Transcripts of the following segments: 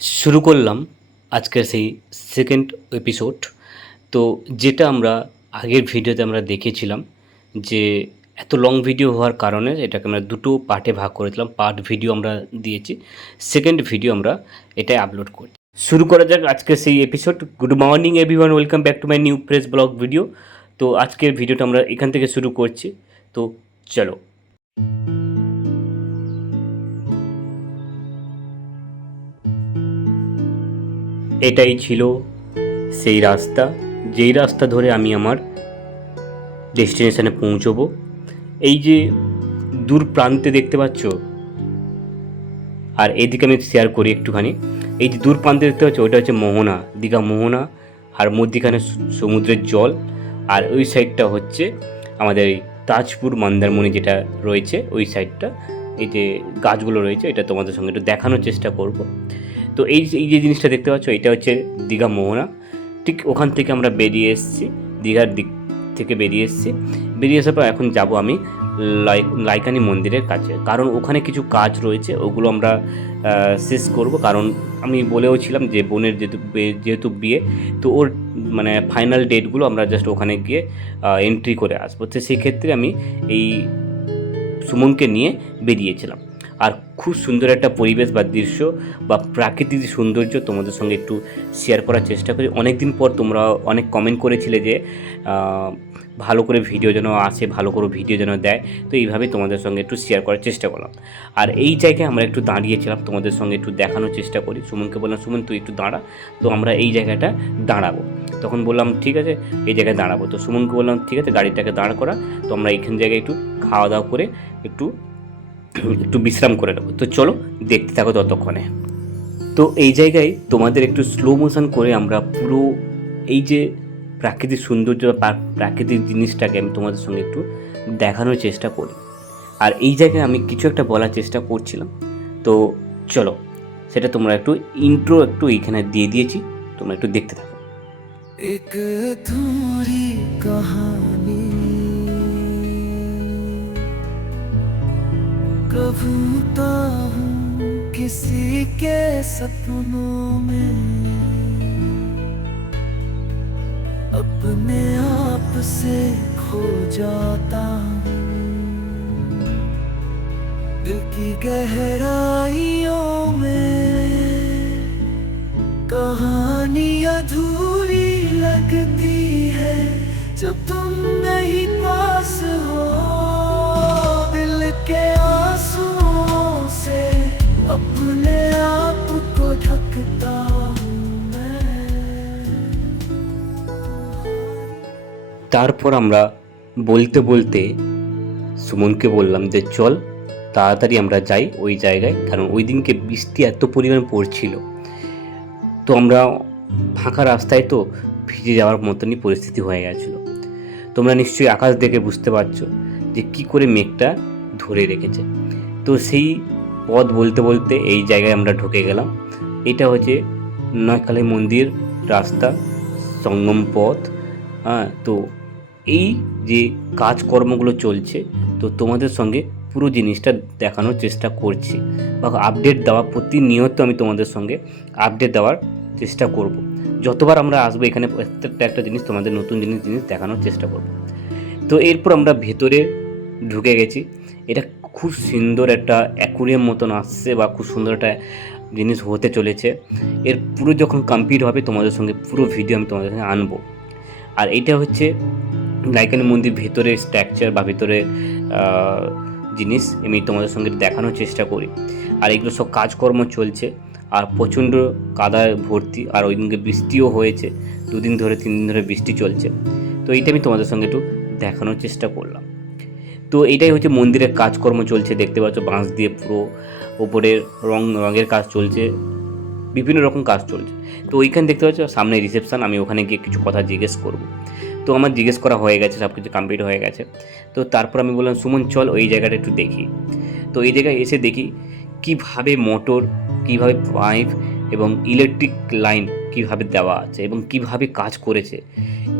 শুরু করলাম আজকের সেই সেকেন্ড এপিসোড। তো যেটা আমরা আগের ভিডিওতে আমরা দেখেছিলাম যে এত লং ভিডিও হওয়ার কারণে এটাকে আমরা দুটো পার্টে ভাগ করেছিলাম। পার্ট ভিডিও আমরা দিয়েছি, সেকেন্ড ভিডিও আমরা এটাই আপলোড করছি। শুরু করা যাক আজকের সেই episode. Good morning everyone, welcome back to my new fresh blog video. তো আজকের ভিডিওটা আমরা এখান থেকে শুরু করছি। তো চলো। এটাই ছিল সেই রাস্তা, যেই রাস্তা ধরে আমি আমার ডেস্টিনেশনে পৌঁছবো। এই যে দূর প্রান্তে দেখতে পাচ্ছ, আর এইদিকে আমি শেয়ার করি একটুখানি। এই যে দূর প্রান্তে দেখতে পাচ্ছ, ওইটা হচ্ছে মোহনা, দীঘা মোহনা। আর মধ্যিখানে সমুদ্রের জল। আর ওই সাইডটা হচ্ছে আমাদের এই তাজপুর মন্দারমণি যেটা রয়েছে, ওই সাইডটা এই যে গাছগুলো রয়েছে, এটা তোমাদের সঙ্গে একটু দেখানোর চেষ্টা করব। তো এই যে জিনিসটা দেখতে পাচ্ছ, এটা হচ্ছে দীঘা মোহনা। ঠিক ওখান থেকে আমরা বেরিয়ে এসেছি, দীঘার দিক থেকে বেরিয়ে এসেছি। বেরিয়ে আসার পর এখন যাব আমি লাইকানি মন্দিরের কাছে, কারণ ওখানে কিছু কাজ রয়েছে, ওগুলো আমরা শেষ করব। কারণ আমি বলেও ছিলাম যে বোনের যেহেতু বিয়ে, তো ওর মানে ফাইনাল ডেটগুলো আমরা জাস্ট ওখানে গিয়ে এন্ট্রি করে আসবো। তো সেক্ষেত্রে আমি এই সুমনকে নিয়ে বেরিয়েছিলাম। আর খুব সুন্দর একটা পরিবেশ বা দৃশ্য বা প্রাকৃতিক সৌন্দর্য তোমাদের সঙ্গে একটু শেয়ার করার চেষ্টা করি। অনেক দিন পর তোমরা অনেক কমেন্ট করেছিলে যে ভালো করে ভিডিও যেন আসে, ভালো করে ভিডিও যেন দেয়। তো এইভাবেই তোমাদের সঙ্গে একটু শেয়ার করার চেষ্টা করলাম। আর এই জায়গায় আমরা একটু দাঁড়িয়েছিলাম, তোমাদের সঙ্গে একটু দেখানোর চেষ্টা করি। সুমনকে বললাম, সুমন তুই একটু দাঁড়া। তো আমরা এই জায়গাটা দাঁড়াবো। তখন বললাম ঠিক আছে, এই জায়গায় দাঁড়াবো। তো সুমনকে বললাম ঠিক আছে, গাড়িটাকে দাঁড় করা। তো আমরা এইখান জায়গায় একটু খাওয়া দাওয়া করে একটু বিশ্রাম করে নেবো। তো চলো দেখতে থাকো ততক্ষণে। তো এই জায়গায় তোমাদের একটু স্লো মোশন করে আমরা পুরো এই যে প্রাকৃতিক সৌন্দর্য বা প্রাকৃতিক জিনিসটাকে আমি তোমাদের সঙ্গে একটু দেখানোর চেষ্টা করি। আর এই জায়গায় আমি কিছু একটা বলার চেষ্টা করছিলাম। তো চলো, সেটা তোমরা একটু ইন্ট্রো একটু এইখানে দিয়ে দিয়েছি, তোমরা একটু দেখতে থাকো। एक अधूरी कहानी कबूता हूँ किसी के सपनों में, अपने आप से खो जाता हूँ दिल की गहराइयों में। कहानी अधूरी लगती है जब तुम नहीं पास हो, दिल के आंसुओं से अपने आप को ढकता हूँ मैं। তারপর আমরা বলতে বলতে সুমনকে বললাম যে চল তাড়াতাড়ি আমরা যাই ওই জায়গায়, কারণ ওই দিনকে বৃষ্টি এত পরিমাণ পড়ছিল। তো আমরা ফাঁকা রাস্তায় তো ভিজে যাওয়ার মতনই পরিস্থিতি হয়ে গেছিলো। তোমরা নিশ্চয়ই আকাশ দেখে বুঝতে পারছো যে কি করে মেঘটা ধরে রেখেছে। তো সেই পথ বলতে বলতে এই জায়গায় আমরা ঢুকে গেলাম। এটা হচ্ছে নয়কালী মন্দির রাস্তা, সঙ্গম পথ। তো এই যে কাজকর্মগুলো চলছে, তো তোমাদের সঙ্গে পুরো জিনিসটা দেখানোর চেষ্টা করছি বা আপডেট দেওয়া, প্রতিনিয়ত আমি তোমাদের সঙ্গে আপডেট দেওয়ার চেষ্টা করব। যতবার আমরা আসবো এখানে প্রত্যেকটা একটা জিনিস তোমাদের নতুন জিনিস দেখানোর চেষ্টা করব। তো এরপর আমরা ভেতরে ঢুকে গেছি। এটা খুব সুন্দর একটা অ্যাকুরিয়াম মতন আসছে বা খুব সুন্দর একটা জিনিস হতে চলেছে। এর পুরো যখন কমপ্লিট হবে তোমাদের সঙ্গে পুরো ভিডিও আমি তোমাদের সঙ্গে আনবো। আর এইটা হচ্ছে লাইকানি মন্দির ভেতরের স্ট্রাকচার বা ভেতরের জিনিস আমি তোমাদের সঙ্গে দেখানোর চেষ্টা করি। আর এগুলো সব কাজকর্ম চলছে, আর প্রচণ্ড কাদায় ভর্তি। আর ওই দিনকে বৃষ্টিও হয়েছে, 3 দিন ধরে বৃষ্টি চলছে। তো এইটা আমি তোমাদের সঙ্গে একটু দেখানোর চেষ্টা করলাম। তো এইটাই হচ্ছে মন্দিরের কাজকর্ম চলছে, দেখতে পাচ্ছ বাঁশ দিয়ে পুরো ওপরের রঙের কাজ চলছে, বিভিন্ন রকম কাজ চলছে। তো ওইখানে দেখতে পাচ্ছ সামনে রিসেপশান, আমি ওখানে গিয়ে কিছু কথা জিজ্ঞেস করব। তো আমার জিজ্ঞেস করা হয়ে গেছে, সব কিছু কমপ্লিট হয়ে গেছে। তো তারপর আমি বললাম সুমন চল ওই জায়গাটা একটু দেখি। তো এই জায়গায় এসে দেখি কীভাবে মোটর, কীভাবে পাইপ এবং ইলেকট্রিক লাইন কীভাবে দেওয়া আছে এবং কীভাবে কাজ করেছে।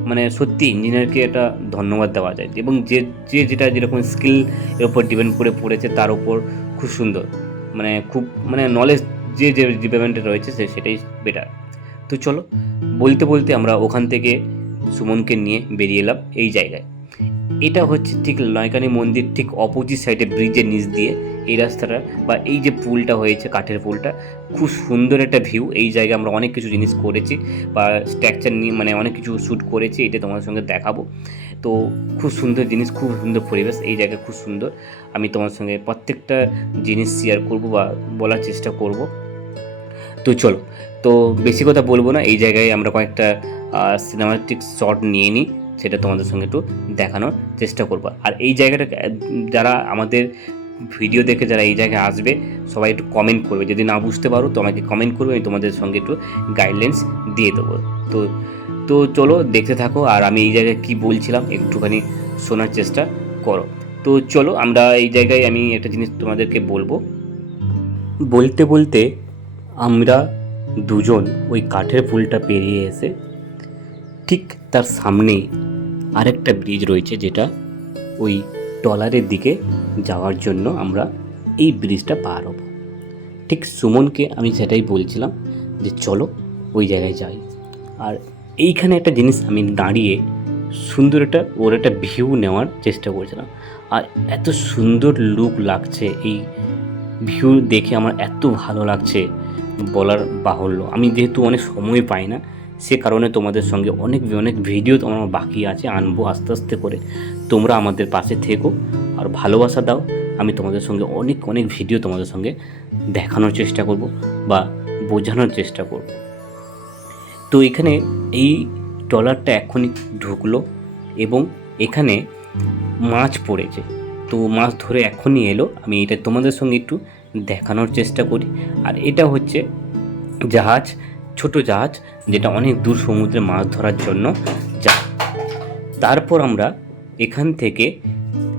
মানে সত্যি ইঞ্জিনিয়ারকে একটা ধন্যবাদ দেওয়া যায়। এবং যেটা যেরকম স্কিল এর উপর ডিপেন্ড করে পড়েছে, তার উপর খুব সুন্দর, খুব নলেজ যে যে ডিপার্টমেন্টে রয়েছে সেটাই বেটার। তো চলো, বলতে বলতে আমরা ওখান থেকে সুমনকে নিয়ে বেরিয়ে এলাম এই জায়গায়। এটা হচ্ছে ঠিক নয়কানী মন্দির ঠিক অপোজিট সাইডে ব্রিজের নিচ দিয়ে এই রাস্তাটা বা এই যে পুলটা হয়েছে, কাঠের পুলটা, খুব সুন্দর একটা ভিউ। এই জায়গায় আমরা অনেক কিছু জিনিস করেছি বা স্ট্রাকচার নিয়ে মানে অনেক কিছু শ্যুট করেছি, এটা তোমাদের সঙ্গে দেখাবো। তো খুব সুন্দর জিনিস, খুব সুন্দর পরিবেশ, এই জায়গা খুব সুন্দর। আমি তোমার সঙ্গে প্রত্যেকটা জিনিস শেয়ার করব বা বলার চেষ্টা করব। তো চলো, তো বেশি কথা বলবো না, এই জায়গায় আমরা কয়েকটা সিনেমাটিক শট নিয়ে নিই, সেটা তোমাদের সঙ্গে একটু দেখানোর চেষ্টা করবো। আর এই জায়গাটা যারা আমাদের ভিডিও দেখে যারা এই জায়গায় আসবে সবাই একটু কমেন্ট করবে, যদি না বুঝতে পারো তো আমাকে কমেন্ট করবে, আমি তোমাদের সঙ্গে একটু গাইডলাইন্স দিয়ে দেবো। তো তো চলো দেখতে থাকো, আর আমি এই জায়গায় কি বলছিলাম একটুখানি শোনার চেষ্টা করো। তো চলো, আমরা এই জায়গায় আমি একটা জিনিস তোমাদেরকে বলবো। বলতে বলতে আমরা দুজন ওই কাঠের পুলটা পেরিয়ে এসে ঠিক তার সামনেই আরেকটা ব্রিজ রয়েছে, যেটা ওই ট্রলারের দিকে যাওয়ার জন্য আমরা এই ব্রিজটা পার হব। ঠিক সুমনকে আমি সেটাই বলছিলাম যে চলো ওই জায়গায় যাই। আর এইখানে একটা জিনিস আমি দাঁড়িয়ে সুন্দর ওর একটা ভিউ নেওয়ার চেষ্টা করছিলাম। আর এত সুন্দর লুক লাগছে, এই ভিউ দেখে আমার এত ভালো লাগছে বলার বাহুল্য। আমি যেহেতু অনেক সময় পাই না, সে কারণে তোমাদের সঙ্গে অনেক অনেক ভিডিও আমার বাকি আছে, আনবো আস্তে আস্তে করে। তোমরা আমাদের পাশে থেকো আর ভালোবাসা দাও, আমি তোমাদের সঙ্গে অনেক অনেক ভিডিও তোমাদের সঙ্গে দেখানোর চেষ্টা করব বা বোঝানোর চেষ্টা করব। তো এখানে এই ট্রলারটা এখনই ঢুকলো এবং এখানে মাছ পড়েছে, তো মাছ ধরে এখনই এলো। আমি এটা তোমাদের সঙ্গে একটু দেখানোর চেষ্টা করি। আর এটা হচ্ছে জাহাজ, ছোট জাহাজ, যেটা অনেক দূর সমুদ্রে মাছ ধরার জন্য যায়। তারপর আমরা এখান থেকে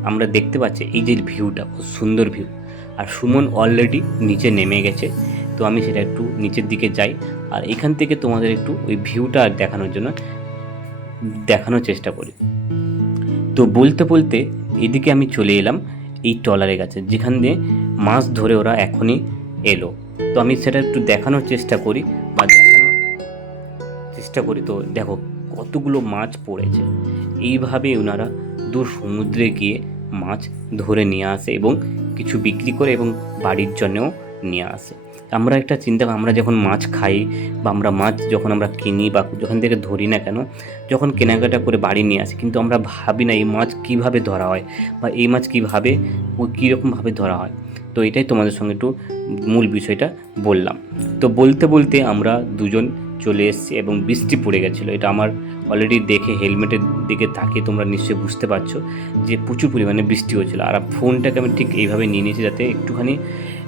আমরা দেখতে পাচ্ছি এই যে ভিউটা, খুব সুন্দর ভিউ। আর সুমন অলরেডি নিচে নেমে গেছে, তো আমি সেটা একটু নিচের দিকে যাই আর এখান থেকে তোমাদের একটু ওই ভিউটা দেখানোর চেষ্টা করি। তো বলতে বলতে এদিকে আমি চলে এলাম এই ট্রলারের কাছে, যেখান দিয়ে মাছ ধরে ওরা এখনই এলো। তো আমি সেটা একটু দেখানোর চেষ্টা করি। তো দেখো কতগুলো মাছ পড়েছে। এইভাবে ওনারা দূর সমুদ্রে গিয়ে মাছ ধরে নিয়ে আসে এবং কিছু বিক্রি করে এবং বাড়ির জন্যও নিয়ে আসে। আমরা একটা চিন্তা, আমরা যখন মাছ খাই বা আমরা মাছ যখন আমরা কিনি বা যখন থেকে ধরি না কেন, যখন কেনাকাটা করে বাড়ি নিয়ে আসি, কিন্তু আমরা ভাবি না এই মাছ কীভাবে ধরা হয় বা এই মাছ কীরকমভাবে ধরা হয়। তো এটাই তোমাদের সঙ্গে একটু মূল বিষয়টা বললাম। তো বলতে বলতে আমরা দুজন চলে এসেছি এবং বৃষ্টি পড়ে গেছিলো। এটা আমার অলরেডি দেখে হেলমেটের দিকে তাকিয়ে তোমরা নিশ্চয়ই বুঝতে পারছো যে প্রচুর পরিমাণে বৃষ্টি হচ্ছিলো। আর ফোনটাকে আমি ঠিক এইভাবে নিয়ে নিয়েছি যাতে একটুখানি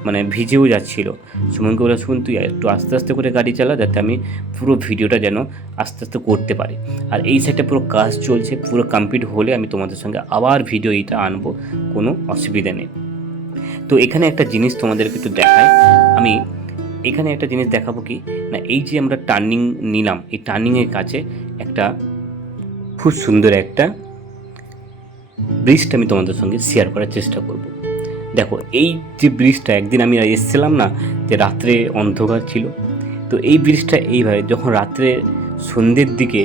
মানে ভিজেও যাচ্ছিলো। সুমনকে বলে, সুমন তুই একটু আস্তে আস্তে করে গাড়ি চালা, যাতে আমি পুরো ভিডিওটা যেন আস্তে আস্তে করতে পারি। আর এই সাইডে পুরো কাজ চলছে, পুরো কমপ্লিট হলে আমি তোমাদের সঙ্গে আবার ভিডিও এইটা আনবো, কোনো অসুবিধা নেই। তো এখানে একটা জিনিস তোমাদেরকে একটু দেখাই, আমি এখানে একটা জিনিস দেখাবো কি না, এই যে আমরা টার্নিং নিলাম, এই টার্নিংয়ের কাছে একটা খুব সুন্দর একটা ব্রিজটা আমি তোমাদের সঙ্গে শেয়ার করার চেষ্টা করব। দেখো এই যে ব্রিজটা, একদিন আমি এসেছিলাম না যে রাত্রে অন্ধকার ছিল, তো এই ব্রিজটা এইভাবে যখন রাত্রে সন্ধ্যের দিকে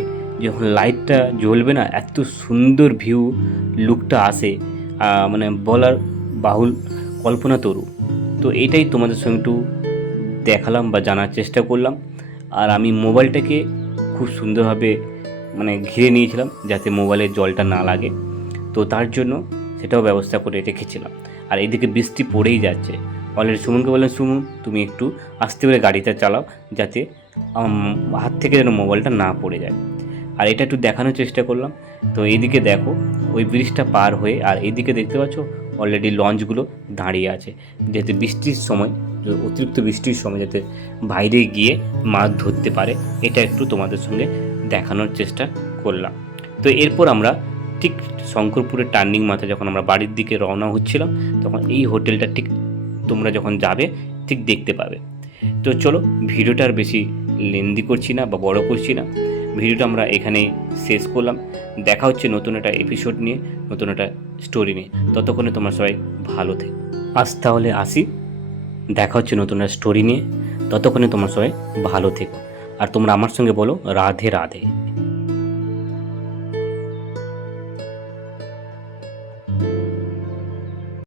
যখন লাইটটা জ্বলবে না, এত সুন্দর ভিউ লুকটা আসে, মানে বলার বাহুল, কল্পনা তরু। তো এটাই তোমাদের সঙ্গে একটু দেখালাম বা জানার চেষ্টা করলাম। আর আমি মোবাইলটাকে খুব সুন্দরভাবে মানে ঘিরে নিয়েছিলাম যাতে মোবাইলের জলটা না লাগে, তো তার জন্য সেটাও ব্যবস্থা করে রেখেছিলাম। আর এইদিকে বৃষ্টি পড়েই যাচ্ছে। অলরেডি সুমনকে বললাম, সুমন তুমি একটু আস্তে করে গাড়িটা চালাও, যাতে হাত থেকে যেন মোবাইলটা না পড়ে যায়। আর এটা একটু দেখানোর চেষ্টা করলাম। তো এইদিকে দেখো ওই ব্রিজটা পার হয়ে, আর এইদিকে দেখতে পাচ্ছ অলরেডি লঞ্চগুলো দাঁড়িয়ে আছে, যেহেতু বৃষ্টির সময়, অতিরিক্ত বৃষ্টির সময় যাতে বাইরে গিয়ে মাছ ধরতে পারে, এটা একটু তোমাদের সঙ্গে দেখানোর চেষ্টা করলাম। তো এরপর আমরা ঠিক শঙ্করপুরের টার্নিং মাথায় যখন আমরা বাড়ির দিকে রওনা হচ্ছিলাম, তখন এই হোটেলটা ঠিক তোমরা যখন যাবে ঠিক দেখতে পাবে। তো চলো, ভিডিওটা আর বেশি লেন্দি করছি না বা বড় করছি না, ভিডিওটা আমরা এখানেই শেষ করলাম। দেখা হচ্ছে নতুন একটা এপিসোড নিয়ে, নতুন একটা স্টোরি নিয়ে। ততক্ষণে তোমরা সবাই ভালো থেকো। আজ তাহলে আসি, দেখা হচ্ছে নতুন একটা স্টোরি নিয়ে। ততক্ষণে তোমার সবাই ভালো থেকো। আর তোমরা আমার সঙ্গে বলো রাধে রাধে।